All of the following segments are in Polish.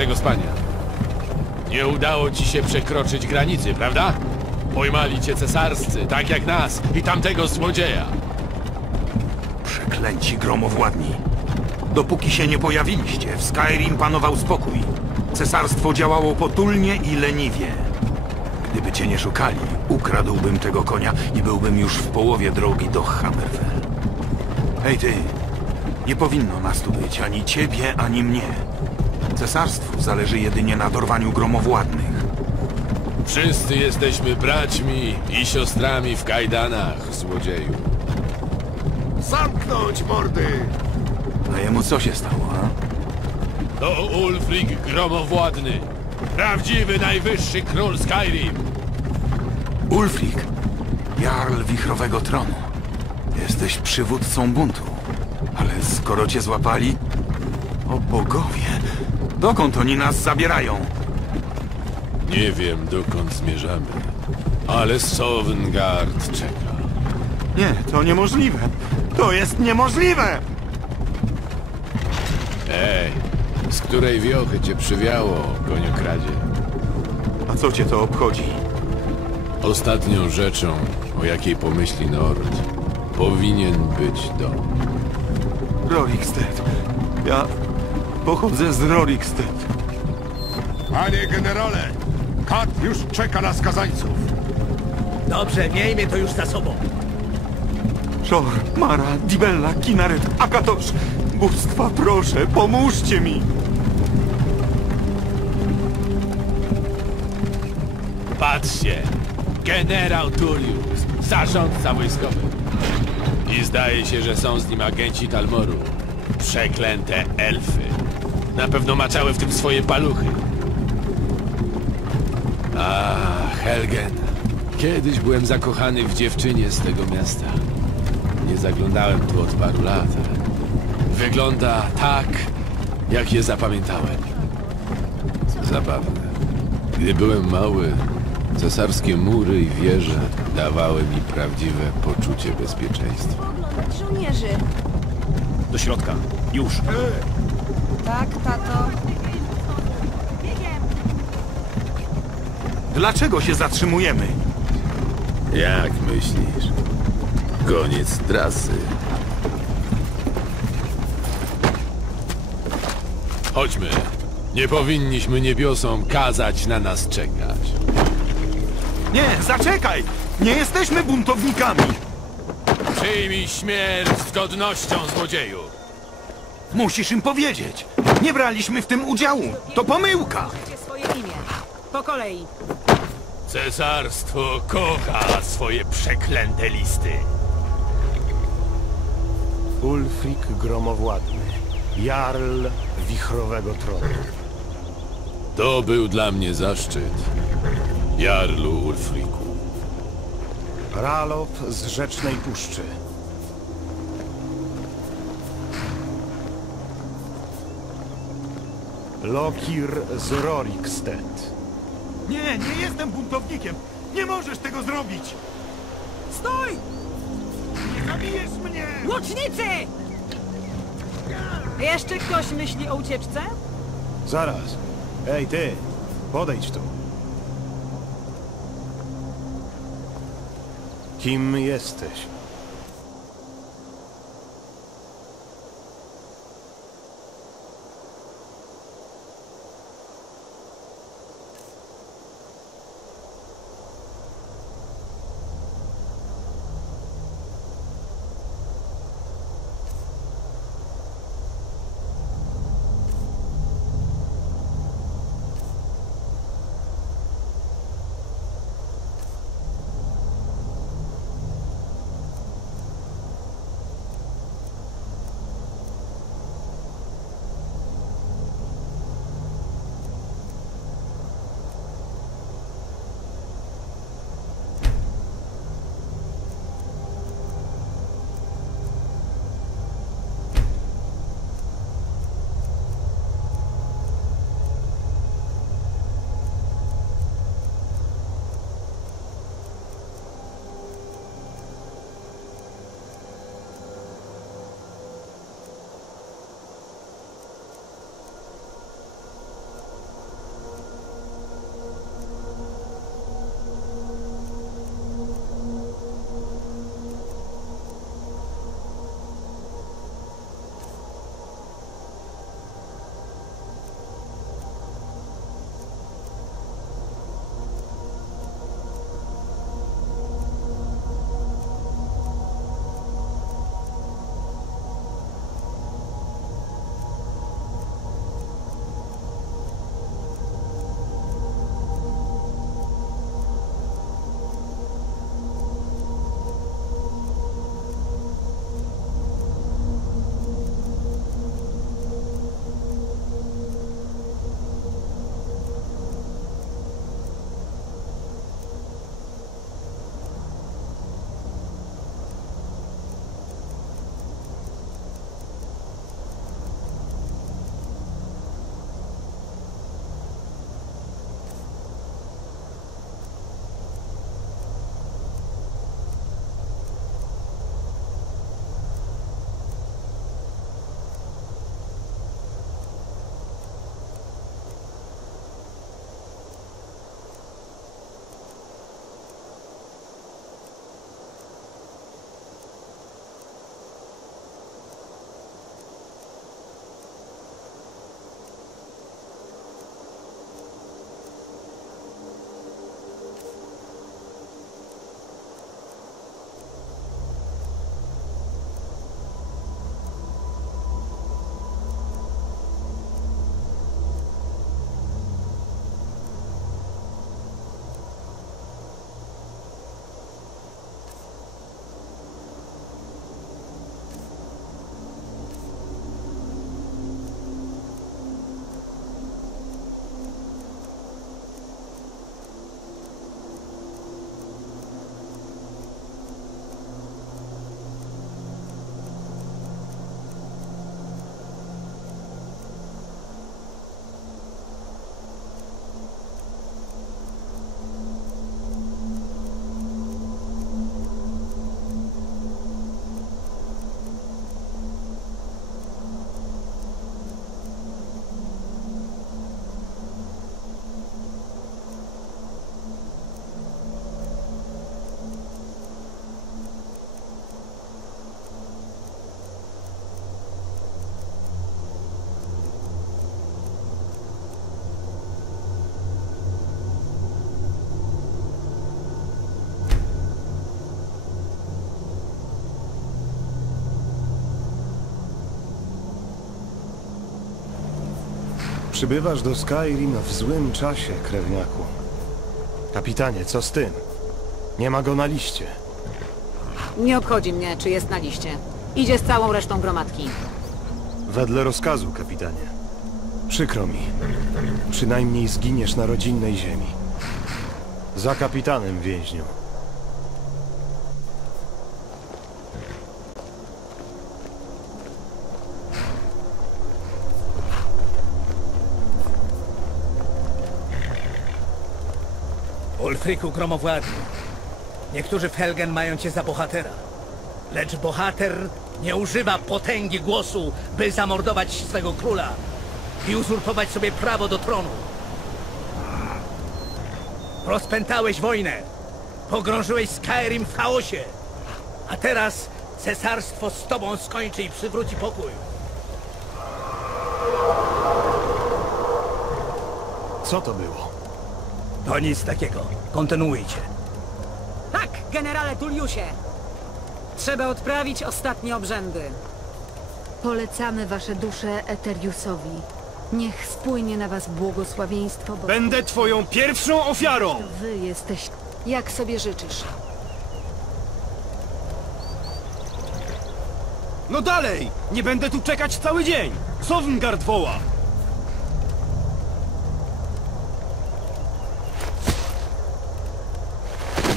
tego spania. Nie udało ci się przekroczyć granicy, prawda? Pojmali cię cesarscy, tak jak nas i tamtego złodzieja. Przeklęci gromowładni. Dopóki się nie pojawiliście, w Skyrim panował spokój. Cesarstwo działało potulnie i leniwie. Gdyby cię nie szukali, ukradłbym tego konia i byłbym już w połowie drogi do Hammerfell. Hej ty, nie powinno nas tu być ani ciebie, ani mnie. Cesarstwu zależy jedynie na dorwaniu gromowładnych. Wszyscy jesteśmy braćmi i siostrami w kajdanach, złodzieju. Zamknąć mordy! A jemu co się stało, a? To Ulfric Gromowładny. Prawdziwy najwyższy król Skyrim. Ulfric, Jarl Wichrowego Tronu. Jesteś przywódcą buntu. Ale skoro cię złapali... O bogowie, dokąd oni nas zabierają? Nie wiem, dokąd zmierzamy, ale Sovngarde czeka. Nie, to niemożliwe. To jest niemożliwe! Ej, z której wiochy cię przywiało, koniokradzie? A co cię to obchodzi? Ostatnią rzeczą, o jakiej pomyśli Nord, powinien być dom. Rorikstead. Ja pochodzę z Rorikstead. Panie generale! Kat już czeka na skazańców. Dobrze, miejmy to już za sobą. Szor, Mara, Dibella, Kinaret, Akatosz. Bóstwa, proszę, pomóżcie mi! Patrzcie! Generał Tullius, zarządca wojskowy. I zdaje się, że są z nim agenci Talmoru. Przeklęte elfy. Na pewno maczały w tym swoje paluchy. A, Helgen. Kiedyś byłem zakochany w dziewczynie z tego miasta. Nie zaglądałem tu od paru lat, wygląda tak, jak je zapamiętałem. Zabawne. Gdy byłem mały, cesarskie mury i wieże dawały mi prawdziwe poczucie bezpieczeństwa. Oglądać żołnierzy. Do środka. Już. Tak, tato. Dlaczego się zatrzymujemy? Jak myślisz? Koniec trasy. Chodźmy. Nie powinniśmy niebiosom kazać na nas czekać. Nie, zaczekaj! Nie jesteśmy buntownikami! Przyjmij śmierć z godnością, złodzieju! Musisz im powiedzieć! Nie braliśmy w tym udziału! To pomyłka! Swoje imię. Po kolei. Cesarstwo kocha swoje przeklęte listy. Ulfric Gromowładny, Jarl Wichrowego Tronu. To był dla mnie zaszczyt. Jarlu Ulfriku. Ralof z Rzecznej Puszczy. Lokir z Rorikstead. Nie, nie jestem buntownikiem! Nie możesz tego zrobić! Stój! Nie zabijesz mnie! Łucznicy! Jeszcze ktoś myśli o ucieczce? Zaraz. Ej, ty! Podejdź tu. Kim jesteś? Przybywasz do Skyrim w złym czasie, krewniaku. Kapitanie, co z tym? Nie ma go na liście. Nie obchodzi mnie, czy jest na liście. Idzie z całą resztą gromadki. Wedle rozkazu, kapitanie. Przykro mi. Przynajmniej zginiesz na rodzinnej ziemi. Za kapitanem, więźniu. Ulfriku Gromowładny. Niektórzy w Helgen mają cię za bohatera. Lecz bohater nie używa potęgi głosu, by zamordować swego króla i uzurpować sobie prawo do tronu. Rozpętałeś wojnę. Pogrążyłeś Skyrim w chaosie. A teraz cesarstwo z tobą skończy i przywróci pokój. Co to było? To nic takiego. Kontynuujcie. Tak, generale Tulliusie! Trzeba odprawić ostatnie obrzędy. Polecamy wasze dusze Eteriusowi. Niech spłynie na was błogosławieństwo, bo Będę twoją pierwszą ofiarą! wy jesteś jak sobie życzysz. No dalej! Nie będę tu czekać cały dzień! Sovngard woła!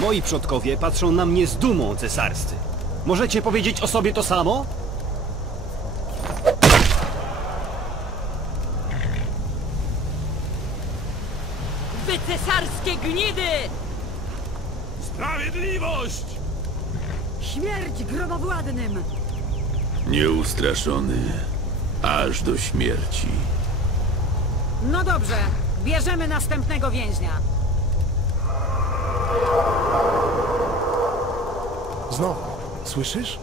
Moi przodkowie patrzą na mnie z dumą, cesarscy. Możecie powiedzieć o sobie to samo? Wy cesarskie gnidy! Sprawiedliwość! Śmierć gromowładnym! Nieustraszony aż do śmierci. No dobrze, bierzemy następnego więźnia. Znowu. Słyszysz?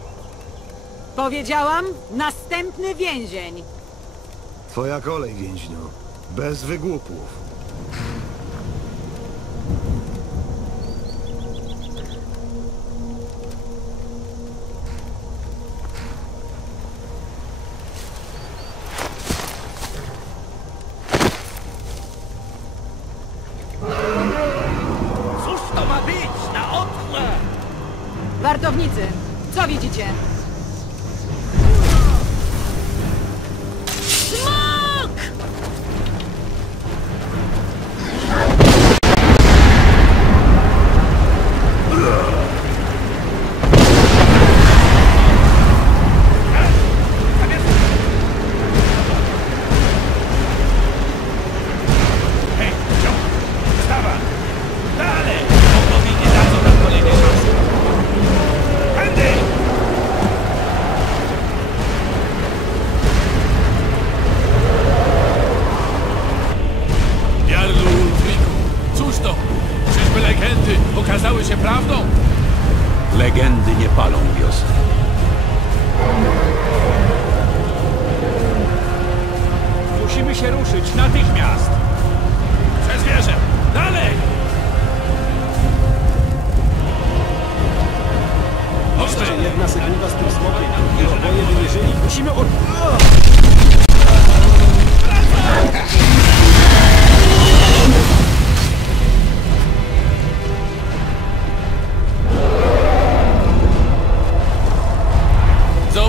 Powiedziałam, następny więzień. Twoja kolej, więźniu. Bez wygłupów. Wartownicy, co widzicie?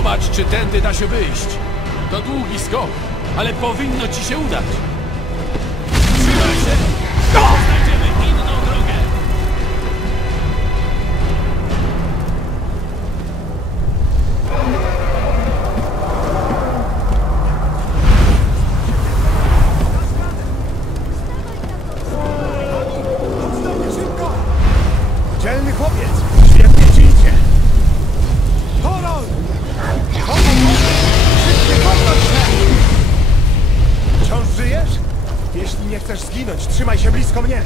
Zobacz, czy tędy da się wyjść. To długi skok, ale powinno ci się udać. Jeśli nie chcesz zginąć, trzymaj się blisko mnie!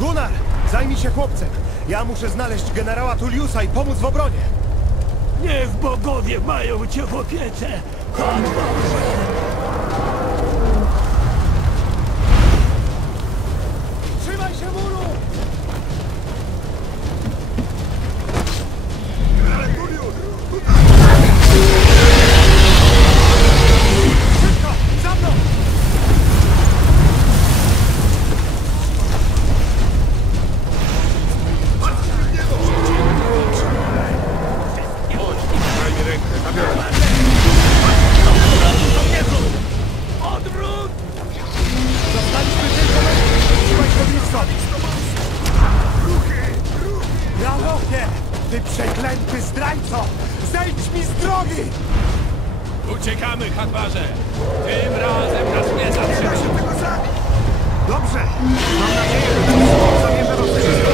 Gunnar, zajmij się chłopcem! Ja muszę znaleźć generała Tulliusa i pomóc w obronie! Niech bogowie mają cię w opiece! Ty przeklęty zdrajco! Zejdź mi z drogi! Uciekamy, handlarze! Tym razem nas nie zatrzymasz! tego zabić! Dobrze! Mam nadzieję, że